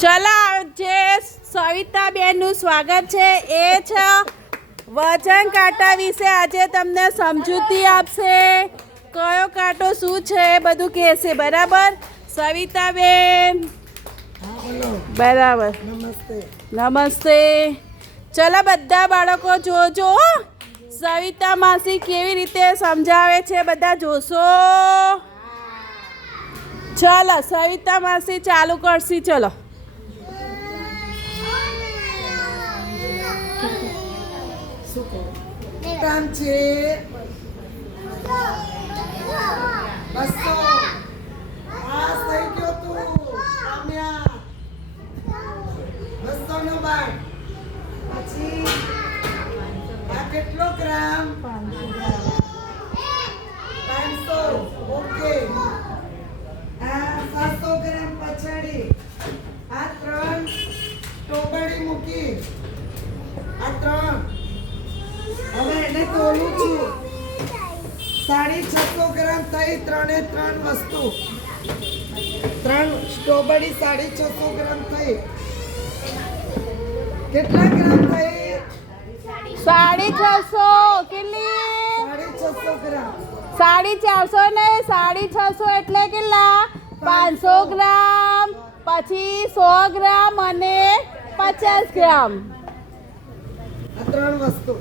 ચલો જે સવિતાબેનનું સ્વાગત છે એ છે વજન કાંટા વિશે આજે તમને સમજૂતી આપશે. કયો કાંટો શું છે એ બધું કહેશે. બરાબર સવિતાબેન? બરાબર. નમસ્તે. ચલો બધા બાળકો જોજો સવિતા માસી કેવી રીતે સમજાવે છે, બધા જોશો. ચલો સવિતા માસી ચાલુ કરશી. ચલો કામ છે 200. આ થઈ ગયો તું કામ્યા 200 નો બાર. પછી આ કેટલો ગ્રામ? 500. ઓકે. આ 700 ગ્રામ પછાડી. આ 3 ટોપડી મૂકી. આ 3. હવે એને તોલું છું. 650 ગ્રામ થઈ. 3 વસ્તુ. 3 સ્ટ્રોબેરી 650 ગ્રામ થઈ. કેટલા ગ્રામ થઈ? 650. કેટલી? 650 ગ્રામ. 450 ને 650 એટલે કેટલા? 500 ગ્રામ. પછી 100 ગ્રામ અને 50 ગ્રામ. આ 3 વસ્તુ.